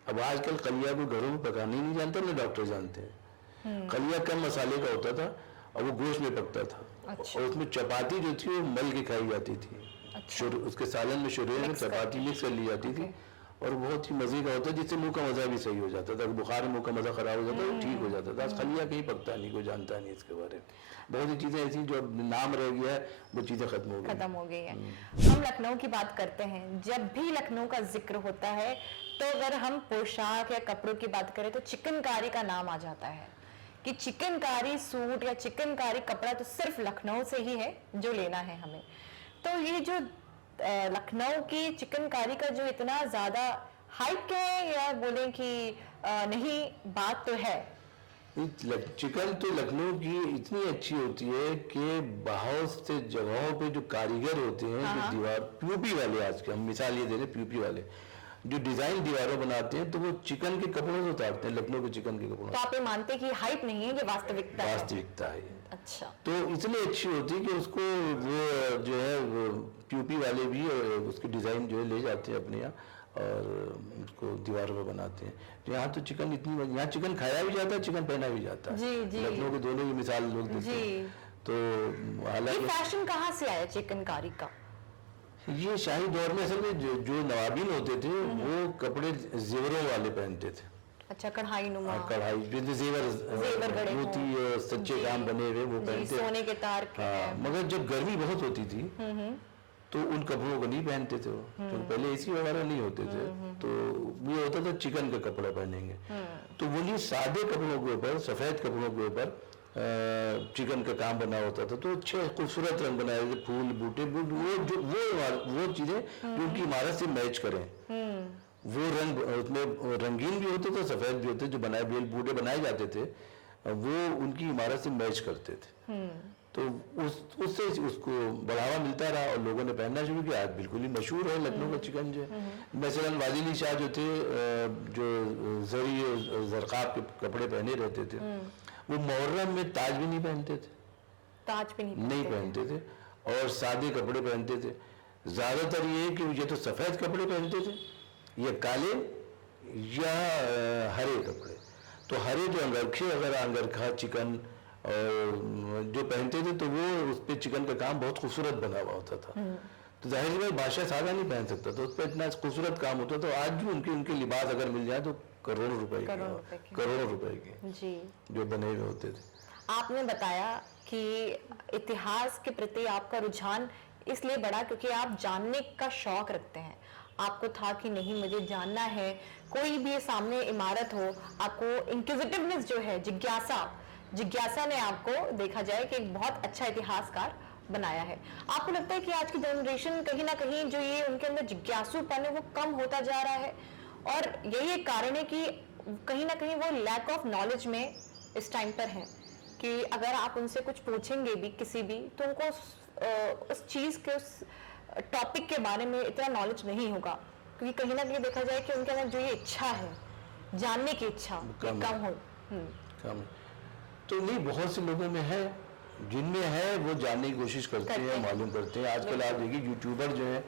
अब आजकल कलिया को घरों में पकाने ही नहीं जानते, ना डॉक्टर जानते हैं। कलिया कम मसाले का होता था और वो गोश्त में पकता था। अच्छा। और उसमें चपाती जो थी वो मल के खाई जाती थी। अच्छा। उसके सालन में शुरू में चपाती मिक्स कर ली जाती थी, और बहुत ही मजे का होता है, जिससे मुंह का मजा भी सही हो जाता था। बुखार में मुंह का मजा खराब हो जाता था, ठीक हो जाता था। आज खलिया कहीं पकता नहीं, कोई जानता नहीं इसके बारे में। बहुत सी चीजें ऐसी जो नाम रह गया है, वो चीजें खत्म हो गई है। हम लखनऊ की बात करते हैं, जब भी लखनऊ का जिक्र होता है तो अगर हम पोशाक या कपड़ों की बात करें तो चिकनकारी का नाम आ जाता है कि चिकनकारी सूट या चिकनकारी कपड़ा तो सिर्फ लखनऊ से ही है जो लेना है हमें। तो ये जो लखनऊ की चिकनकारी का जो इतना ज्यादा हाइप है, या बोलें कि नहीं, बात तो है। चिकन तो लखनऊ की इतनी अच्छी होती है कि बहुत से जगहों पे जो कारीगर होते हैं, जो दीवार पीओपी वाले, आज के हम मिसाल ये दे रहे, पीओपी वाले जो डिजाइन दीवारों बनाते हैं, तो वो चिकन के कपड़ों से उतारते हैं, लखनऊ के चिकन के कपड़ों। तो आप ये मानते हैं कि हाइप नहीं है, ये वास्तविकता है? वास्तविकता है। अच्छा। तो इसलिए अच्छी होती है कि उसको वो जो है वो पीओपी वाले भी उसकी डिजाइन जो है ले जाते हैं अपने यहाँ, और उसको दीवारों पे बनाते हैं। तो यहाँ तो चिकन इतनी, यहाँ चिकन खाया भी जाता है, चिकन पहना भी जाता है। जी जी। लखनऊ के दोनों की मिसाल लोग देते हैं। तो हालांकि फैशन कहाँ से आया चिकनकारी का? ये शाही दौर में असल में जो नवाबीन होते थे वो कपड़े जेवरों वाले पहनते थे। अच्छा, कढ़ाई नुमा, कढ़ाई जेवर मोती सच्चे काम बने हुए वो पहनते, सोने के तार के। मगर जब गर्मी बहुत होती थी तो उन कपड़ों को नहीं पहनते थे वो, तो पहले एसी वगैरह नहीं होते थे, तो ये होता था चिकन का कपड़ा पहनेंगे। तो वो सादे कपड़ों के ऊपर, सफेद कपड़ों के ऊपर चिकन का काम बना होता था, तो अच्छे खूबसूरत रंग बनाए थे, फूल बूटे, वो चीजें जो उनकी इमारत से मैच करें। वो रंग उसमें रंगीन भी होते थे, सफेद भी होते, जो बनाए बूटे बनाए जाते थे, वो उनकी इमारत से मैच करते थे। तो उससे उसको बढ़ावा मिलता रहा और लोगों ने पहनना शुरू किया। आज बिल्कुल ही मशहूर है लखनऊ का चिकन जो है। मसलन वाजिली शाह जो थे, जो जरी जरकाब के कपड़े पहने रहते थे, वो मुहर्रम में ताज भी नहीं पहनते थे, ताज भी नहीं पहनते थे, और सादे कपड़े पहनते थे। ज्यादातर ये कि ये तो सफेद कपड़े पहनते थे, या काले या हरे कपड़े। तो हरे जो अंगरखे, अगर अंगरखा चिकन और जो पहनते थे, तो वो उस पर चिकन का काम बहुत खूबसूरत बना हुआ होता था। तो जाहिर है बादशाह सादा नहीं पहन सकता, तो उस पर इतना खूबसूरत काम होता। तो आज भी उनके लिबास अगर मिल जाए तो करोड़ों रुपए के जी जो बने हुए होते थे। आपने बताया कि इतिहास के प्रति आपका रुझान इसलिए बढ़ा क्योंकि आप जानने का शौक रखते हैं। आपको था कि नहीं, मुझे जानना है, कोई भी सामने इमारत हो, आपको इंक्विजिटिवनेस जो है, जिज्ञासा ने आपको, देखा जाए कि एक बहुत अच्छा इतिहासकार बनाया है। आपको लगता है कि आज की जनरेशन कहीं ना कहीं जो ये उनके अंदर जिज्ञासुपन है वो कम होता जा रहा है, और यही एक कारण है कि कहीं ना कहीं वो लैक ऑफ नॉलेज में इस टाइम पर है कि अगर आप उनसे कुछ पूछेंगे भी किसी भी, तो उनको उस चीज के, उस टॉपिक के बारे में इतना नॉलेज नहीं होगा, क्योंकि कहीं ना कहीं देखा जाए कि उनके अंदर जो ये इच्छा है, जानने की इच्छा, कम हो। तो नहीं, बहुत से लोगों में है, जिनमें है वो जानने की कोशिश करते हैं, मालूम करते हैं। आजकल आप देखिए यूट्यूबर जो है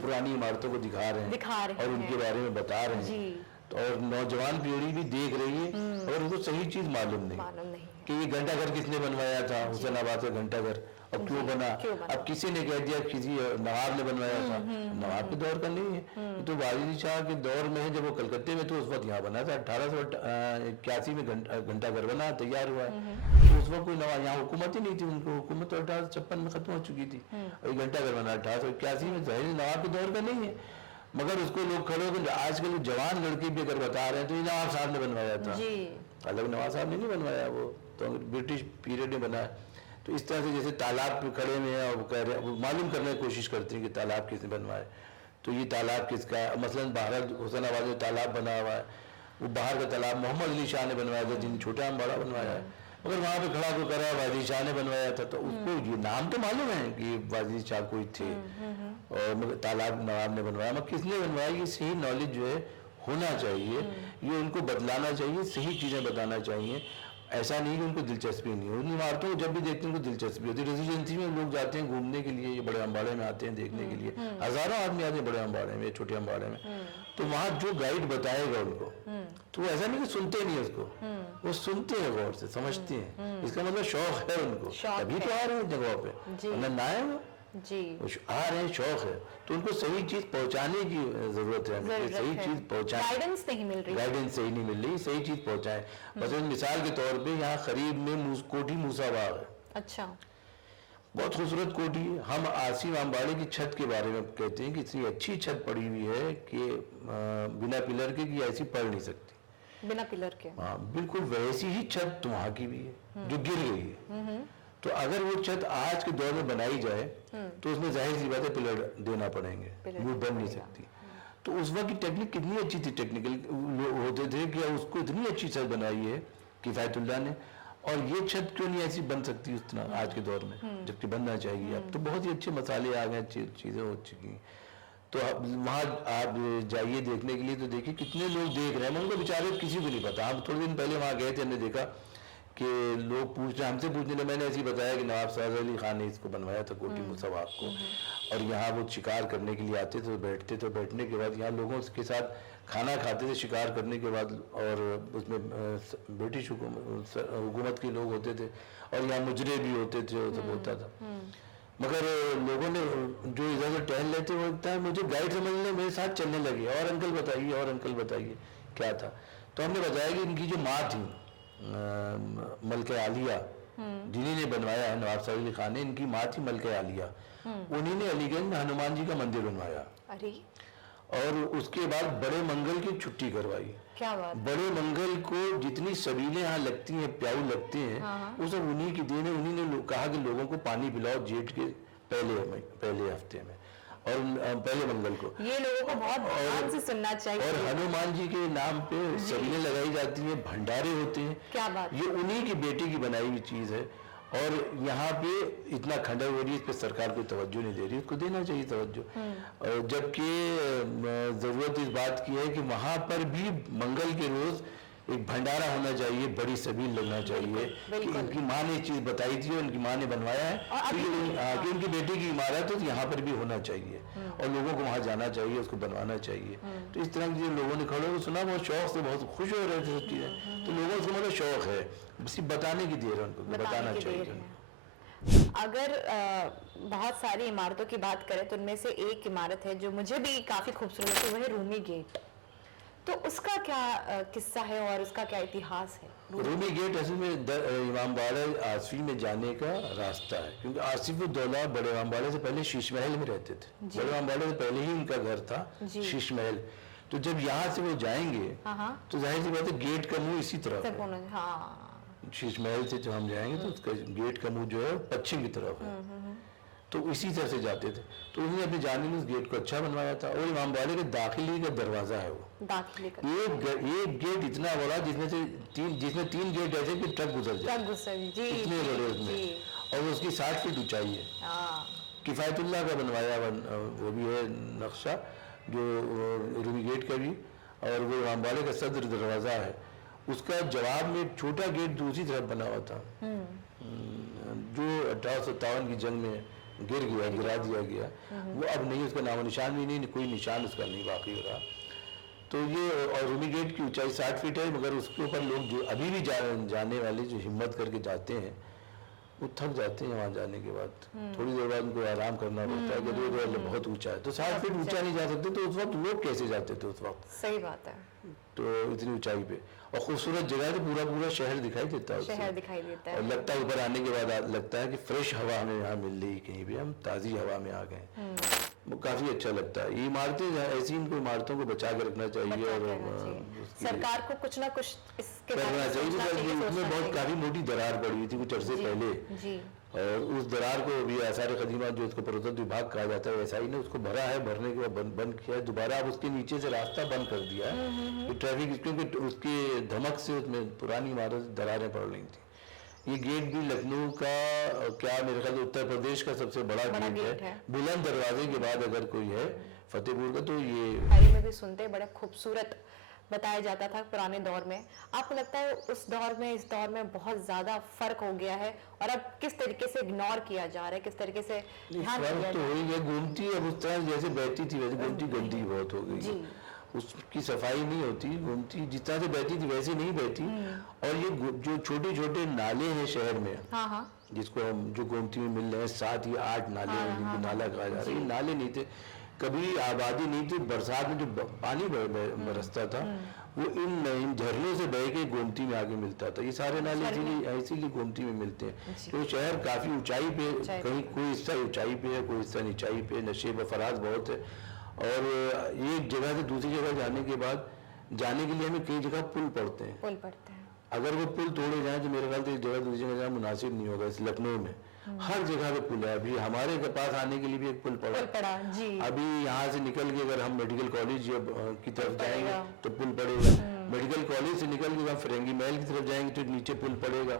पुरानी इमारतों को दिखा रहे हैं और उनके बारे में बता रहे हैं, तो और नौजवान पीढ़ी भी देख रही है और उनको सही चीज मालूम नहीं कि ये घंटाघर किसने बनवाया था, हुसैनाबाद का घंटाघर, और क्यों बना। अब किसी ने कह दिया किसी नवाब ने बनवाया था, नवाब के दौर का नहीं है, तो वाजिद शाह के दौर में है, जब वो कलकत्ते में तो उस वक्त यहाँ बना था, 1881 में घंटाघर बना, तैयार हुआ है। तो उस वक्त कोई नवाब, यहाँ हुकूमत ही नहीं थी, उनको हुकूमत तो 1856 में खत्म हो चुकी थी, और घंटाघर बना 1881 में, जाहिर नवाब के दौर का नहीं है। मगर उसको लोग खड़े होकर, आजकल जवान लड़के भी अगर बता रहे हैं तो ये नवाब साहब ने बनवाया था, अलग नवाब साहब ने नहीं बनवाया, वो तो ब्रिटिश पीरियड में बना है। तो तो इस तरह से जैसे तालाब पे खड़े हुए हैं और कह रहे हैं, वो मालूम करने की कोशिश करते हैं कि तालाब किसने बनवाया, तो ये तालाब किसका है। मसलन बाहर हुसैनाबाद में तालाब बना हुआ है, वो बाहर का तालाब मोहम्मद अली शाह ने बनवाया था, जिन्हें छोटा अम्बाड़ा बनवाया है, मगर वहाँ पे खड़ा को करा वाजिद शाह ने बनवाया था, तो उसको ये नाम तो मालूम है कि वाजिद शाह कोई थे, और मगर तालाब नवाब ने बनवाया, मगर किसने बनवाया, ये सही नॉलेज जो है होना चाहिए, ये उनको बदलाना चाहिए, सही चीज़ें बताना चाहिए। ऐसा नहीं कि उनको दिलचस्पी नहीं हो, उन इमारतों को जब भी देखते हैं उनको दिलचस्पी होती है। रेजिडेंसी में लोग जाते हैं घूमने के लिए, ये बड़े अम्बाड़े में आते हैं देखने के लिए, हजारों आदमी आते हैं बड़े अम्बाड़े में, छोटे अम्बाड़े में, तो वहाँ जो गाइड बताएगा उनको, तो वो ऐसा नहीं कि सुनते नहीं उसको, वो सुनते हैं गौर से, समझते हैं, इसका मतलब शौक है उनको, तभी तो आ रहे हैं जगहों पे, वरना ना है वो जी, आ रहे हैं, शौक है, तो उनको सही चीज पहुंचाने की जरूरत है, सही चीज पहुंचाए, गाइडेंस नहीं मिल रही, गाइडेंस सही नहीं मिल रही, सही चीज पहुंचाए। मतलब मिसाल के तौर पे यहाँ करीब में कोठी मूसा बाग है, अच्छा, बहुत खूबसूरत कोठी है। हम आसिफ अम्बाड़े की छत के बारे में कहते हैं कि इतनी अच्छी छत पड़ी हुई है कि बिना पिलर के कि ऐसी पड़ नहीं सकती, बिना पिलर के, हाँ बिल्कुल वैसी ही छत तो वहाँ की भी है जो गिर गई है। तो अगर वो छत आज के दौर में बनाई जाए तो उसमें जाहिर सी बात है पिलर देना पड़ेंगे, वो बन नहीं सकती। तो उस वक्त की टेक्निक कितनी अच्छी थी, टेक्निकल होते थे कि उसको इतनी अच्छी छत बनाई है किफायतुल्लाह ने, और ये छत क्यों नहीं ऐसी बन सकती उस तरह आज के दौर में, जबकि बनना चाहिए। अब तो बहुत ही अच्छे मसाले आ गए, अच्छी चीज़ें हो चुकी हैं। तो वहाँ आप जाइए देखने के लिए, तो देखिए कितने लोग देख रहे हैं, उनको बेचारे किसी को नहीं पता। हम थोड़े दिन पहले वहाँ गए थे, हमने देखा कि लोग पूछ रहे, हमसे पूछने लगे, मैंने ऐसे ही बताया कि नवाब साद अली खान ने इसको बनवाया था कोठी मूसा बाग को, और यहाँ वो शिकार करने के लिए आते थे, बैठते थे, बैठने के बाद यहाँ लोगों के साथ खाना खाते थे शिकार करने के बाद, और उसमें ब्रिटिश हुकूमत के लोग होते थे, और यहाँ मुजरे भी होते थे, वो सब होता था। मगर लोगों ने जो इधर से टहल लेते वो लगता है मुझे गाइड समझने मेरे साथ चलने लगे, और अंकल बताइए, और अंकल बताइए क्या था। तो हमने बताया कि इनकी जो माँ थी मलके आलिया, जिन्हीं ने बनवाया है नवाब साद अली खान ने, इनकी माँ थी मलके आलिया, उन्हीं ने अलीगंज में हनुमान जी का मंदिर बनवाया। अरे, और उसके बाद बड़े मंगल की छुट्टी करवाई। क्या बात, बड़े मंगल को जितनी सबीलें यहाँ लगती हैं, प्याऊ लगते हैं, वो सब उन्हीं की देन है। उन्हीं ने कहा कि लोगों को पानी पिलाओ जेठ के पहले हफ्ते में, और पहले मंगल को। ये लोगों को बहुत ध्यान से सुनना चाहिए। और हनुमान जी के नाम पे सबीलें लगाई जाती हैं, भंडारे होते हैं। क्या बात, ये उन्हीं की बेटी की बनाई हुई चीज है, और यहाँ पे इतना खंडर हो रही है, इस पे सरकार कोई तवज्जो नहीं दे रही, उसको देना चाहिए तवज्जो। और जबकि जरूरत इस बात की है कि वहाँ पर भी मंगल के रोज एक भंडारा होना चाहिए, बड़ी सबील लगना चाहिए कि इनकी माँ ने चीज बताई थी, उनकी माँ ने बनवाया है, कि उनकी बेटी की इमारत है, तो यहाँ पर भी होना चाहिए, और लोगों को वहाँ जाना चाहिए, उसको बनवाना चाहिए। तो इस तरह के लोगों ने खड़े होकर सुना, बहुत शौक से, बहुत खुश हो रहे थे सब चीजें। तो लोगों को मतलब शौक है, सिर्फ बताने की देर है, उनको बताना चाहिए। अगर बहुत सारी इमारतों की बात करें तो उनमें से एक इमारत है जो मुझे भी काफी खूबसूरत लगती है, वह है रूमी गेट। तो उसका क्या किस्सा है और उसका क्या इतिहास है? रूमी गेट असल में इमामबाड़ा आसिफ में जाने का रास्ता है, क्योंकि आसिफ उद्दौला बड़े इमामबाड़े से पहले शीश महल में रहते थे। बड़े इमामबाड़े से पहले ही उनका घर था शीश महल। तो जब यहाँ से वो जाएंगे तो जाहिर सी बात है गेट का मुंह इसी तरफ है। शीश महल से जो हम जाएंगे तो उसका गेट का मुंह जो है पश्चिम की तरफ है, तो इसी तरह से जाते थे। तो उन्होंने अपनी जाने में उस गेट को अच्छा बनवाया था, और इमामबाड़े के दाखिली का दरवाजा है वो, एक गेट इतना बड़ा जिसमें तीन गेट ऐसे कि ट्रक गुजर जाए, इतने बड़े उसमें, और उसकी 60 फीट ऊंचाई है। किफायतुल्लाह का बनवाया वो भी है नक्शा, जो रूमी गेट का भी, और वो इमामबाड़े का सदर दरवाजा है, उसका जवाब में एक छोटा गेट दूसरी तरफ बना हुआ था, जो 1857 की जंग में गिरा दिया गया। वो अब नहीं, उसका नामो निशान भी नहीं, कोई निशान उसका नहीं बाकी हो रहा। तो ये, और रूमी गेट की ऊंचाई 60 फीट है, मगर उसके ऊपर लोग जो अभी भी जाने वाले जो हिम्मत करके जाते हैं वो थक जाते हैं वहाँ जाने के बाद, थोड़ी देर बाद उनको आराम करना पड़ता है, क्योंकि बहुत ऊंचा है। तो 60 फीट ऊंचा नहीं जा सकते, तो उस वक्त लोग कैसे जाते थे उस वक्त? सही बात है। तो इतनी ऊंचाई पे, और खूबसूरत जगह है, तो पूरा शहर दिखाई देता है, शहर दिखाई देता है, और लगता है ऊपर आने के बाद लगता है कि फ्रेश हवा हमें यहाँ मिल रही, कहीं भी हम ताज़ी हवा में आ गए, वो काफी अच्छा लगता है। ये इमारतें ऐसी, इनको इमारतों को बचा के रखना चाहिए, और सरकार को कुछ ना कुछ इसके करना चाहिए। उसमें बहुत काफी मोटी दरार पड़ी हुई थी कुछ अर्से पहले, और उस दरार को भी आसार कदीमा जो उसको पुरातत्व विभाग कहा जाता है वैसा ही ने उसको भरा है, भरने के बाद बंद किया है, दोबारा अब उसके नीचे से रास्ता बंद कर दिया है तो ट्रैफिक, क्योंकि उसकी धमक से उसमें पुरानी इमारत दरारें पड़ रही थी। ये गेट भी लखनऊ का क्या मेरे ख्याल से उत्तर प्रदेश का सबसे बड़ा गेट है। बुलंद दरवाजे के बाद अगर कोई है फतेहपुर का तो ये में भी सुनते बड़ा खूबसूरत बताया जाता था पुराने दौर में। आपको लगता है उस दौर में इस दौर में बहुत ज्यादा फर्क हो गया है और अब किस तरीके से इग्नोर किया जा रहा है, किस तरीके से ध्यान दिया जा तो रहा है? हो ही गया। गोमती अब उस तरह जैसे बहती थी वैसे गोमती गंदी बहुत हो गई है, उसकी सफाई नहीं होती, गोमती जिस तरह से बहती थी वैसे नहीं बहती। और ये जो छोटे छोटे नाले हैं शहर में, हाँ जिसको हम जो गोमती में मिल रहे हैं 7 या 8 नाले हैं जिनको नाला कहा जा रहा है, ये नाले नहीं थे, कभी आबादी नहीं थी, बरसात में जो पानी बरसता था वो इन झरनों से बह के गोमती में आगे मिलता था। ये सारे नाले इसीलिए गोमती में मिलते हैं। तो शहर काफी ऊंचाई पे, कहीं कोई हिस्सा ऊंचाई पे है, कोई हिस्सा नीचाई पे, नशेब फराज बहुत है। और एक जगह से दूसरी जगह जाने के बाद जाने के लिए हमें कई जगह पुल पड़ते हैं। अगर वो पुल तोड़े जाए तो मेरे ख्याल से एक जगह दूसरी जगह जाना मुनासिब नहीं होगा। इस लखनऊ में हर जगह पे पुल है। अभी हमारे पास आने के लिए भी एक पुल पड़ा जी। अभी यहाँ से निकल के अगर हम मेडिकल कॉलेज की तरफ जाएंगे तो पुल पड़ेगा। मेडिकल कॉलेज से निकल के हम फिरंगी महल की तरफ जाएंगे तो नीचे पुल पड़ेगा।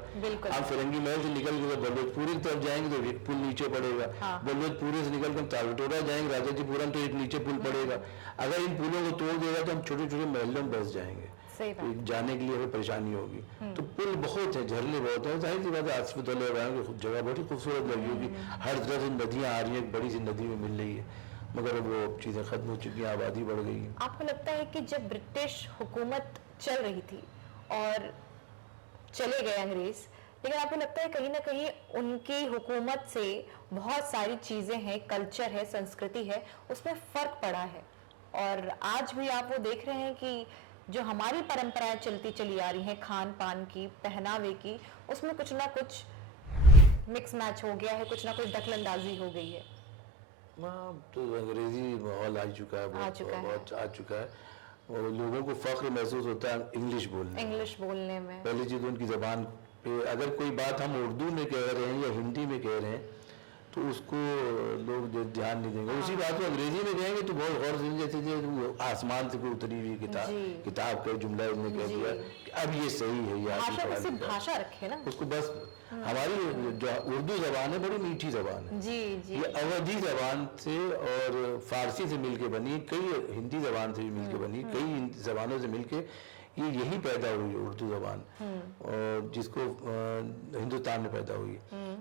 हम फिरंगी महल से निकल के बलवतपुरी की तरफ जाएंगे तो एक पुल नीचे पड़ेगा। बलवतपुरी से निकल कर तालटोरा जाएंगे राजाजीपुरम तो एक नीचे पुल पड़ेगा। अगर इन पुलों को तोड़ देगा तो हम छोटे छोटे महलों में बस जाएंगे, जाने के लिए हमें परेशानी होगी। तो पुल बहुत है, झरने बहुत है। जाहिर सी बात है आसिफ उद्दौला की जगह बहुत ही खूबसूरत लगी होगी, हर तरह से नदियाँ आ रही हैं, एक बड़ी सी नदी में मिल रही है, मगर वो चीज़ें खत्म हो चुकी हैं, आबादी बढ़ गई है। आपको लगता है कि जब ब्रिटिश हुकूमत चल रही थी और चले गए अंग्रेज, लेकिन आपको लगता है कहीं ना कहीं उनकी हुकूमत से बहुत सारी चीज़ें हैं, कल्चर है, संस्कृति है, उसमें फ़र्क पड़ा है? और आज भी आप वो देख रहे हैं कि जो हमारी परंपराएं चलती चली आ रही हैं, खान पान की, पहनावे की, उसमें कुछ ना कुछ मिक्स मैच हो गया है, कुछ ना कुछ दखलंदाजी हो गई है। तो अंग्रेजी माहौल आ चुका है, बहुत आ चुका है और लोगों को फख्र महसूस होता है इंग्लिश बोलने में। पहली चीज़ उनकी ज़बान पे अगर कोई बात हम उर्दू में कह रहे हैं या हिंदी में कह रहे हैं तो उसको लोग जो ध्यान नहीं देंगे। उसी बात को अंग्रेजी में कहेंगे तो बहुत गौर से, जैसे आसमान से कोई उतरी हुई किताब का जुमला उन्होंने कह दिया कि अब ये सही है, ये भाषा रखे ना उसको बस। हमारी जो उर्दू जबान है बड़ी मीठी जबान है जी। ये अवधी जबान से और फारसी से मिलके बनी, कई हिंदी जबान से भी मिलके बनी, कई जबानों से मिलके ये यही पैदा हुई है उर्दू जबान, और जिसको हिंदुस्तान में पैदा हुई।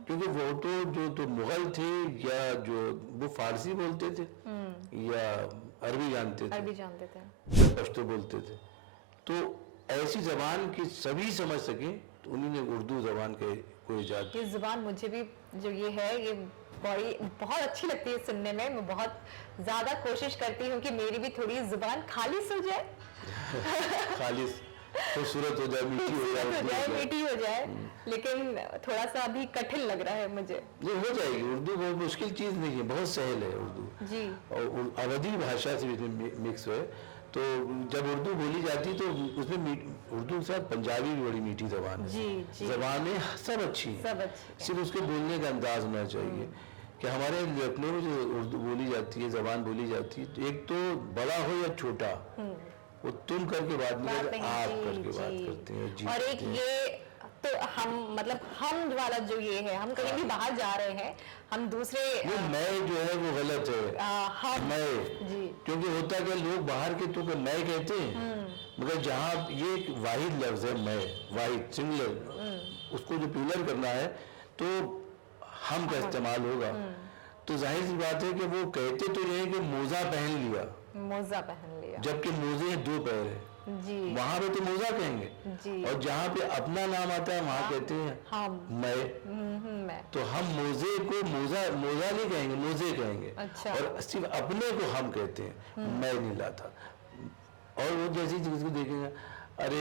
क्योंकि वो तो जो मुगल थे या जो वो फारसी बोलते थे या अरबी जानते थे या पश्तो बोलते थे, तो ऐसी जबान की सभी समझ सके तो उन्हीं ने उर्दू जबान के कोई इजाद। ये जुबान मुझे भी जो ये है ये बहुत अच्छी लगती है सुनने में। मैं बहुत ज्यादा कोशिश करती हूँ कि मेरी भी थोड़ी जुबान खालिस हो जाए खालिस खूबसूरत हो जाए, मीठी हो जाए, लेकिन थोड़ा सा अभी कठिन लग रहा है मुझे। ये हो जाएगी। उर्दू बहुत मुश्किल चीज नहीं है, बहुत सहल है उर्दू जी। और अवधी भाषा से भी मिक्स है, तो जब उर्दू बोली जाती तो उसमें उर्दू के साथ पंजाबी भी बड़ी मीठी जबान है। जबानें सब अच्छी हैं, सिर्फ उसके बोलने का अंदाज होना चाहिए। कि हमारे लखनऊ में जो उर्दू बोली जाती है, जबान बोली जाती है, एक तो बड़ा हो या छोटा वो तुम करके बात नहीं करते, आप करके बात करते हैं। और एक ये तो हम वाला जो ये है, हम कहीं भी बाहर जा रहे हैं, हम दूसरे मैं जो है वो गलत है। मैं क्योंकि होता क्या लोग बाहर के तो मैं कहते हैं, मगर जहाँ ये एक वाहिद लफ्ज है, मैं वाहिद सिंगुलर, उसको जो प्लूरल करना है तो हम का इस्तेमाल होगा। तो जाहिर सी बात है कि वो कहते तो ये है कि मोजा पहन लिया, जबकि मोजे 2 पैर है, वहां पे तो मोजा कहेंगे, और जहाँ पे अपना नाम आता है वहां कहते हैं मैं। तो हम मोजे को मोजा नहीं कहेंगे, मोजे कहेंगे। अच्छा। और सिर्फ अपने को हम कहते हैं, मैं नहीं लाता। और वो जैसी चीज को देखेंगे, अरे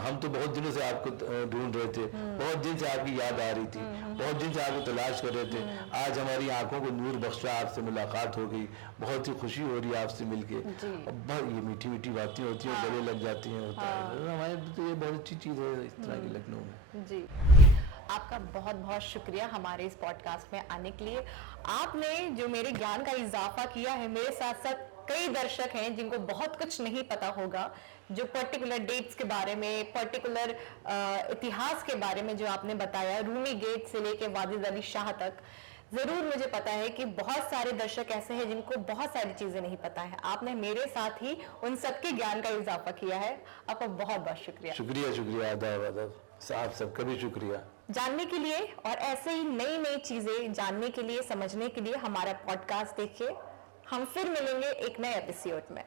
हम तो बहुत दिनों से आपको ढूंढ रहे थे, बहुत दिन से आपकी याद आ रही थी, बहुत दिन से आपको तलाश कर रहे थे, आज हमारी आंखों को नूर बख्शा, आपसे मुलाकात हो गई, बहुत ही खुशी हो रही है आपसे मिलके। ये मीठी मीठी बातें होती हैं, गले लग जाती हैं, होता है। हमारे तो ये बहुत अच्छी चीज़ है इस तरह की लखनऊ में। जी। आपका बहुत बहुत शुक्रिया हमारे इस पॉडकास्ट में आने के लिए। आपने जो मेरे ज्ञान का इजाफा किया है, मेरे साथ साथ कई दर्शक हैं जिनको बहुत कुछ नहीं पता होगा, जो पर्टिकुलर डेट्स के बारे में, पर्टिकुलर इतिहास के बारे में जो आपने बताया, रूमी गेट से लेके वादिद अली शाह तक। जरूर मुझे पता है कि बहुत सारे दर्शक ऐसे हैं जिनको बहुत सारी चीजें नहीं पता है। आपने मेरे साथ ही उन सबके ज्ञान का इजाफा किया है। आपका बहुत बहुत शुक्रिया। शुक्रिया शुक्रिया, आदाब आदाब साहब, सबका भी शुक्रिया। जानने के लिए और ऐसे ही नई नई चीजें जानने के लिए, समझने के लिए हमारा पॉडकास्ट देखिए। हम फिर मिलेंगे एक नए एपिसोड में।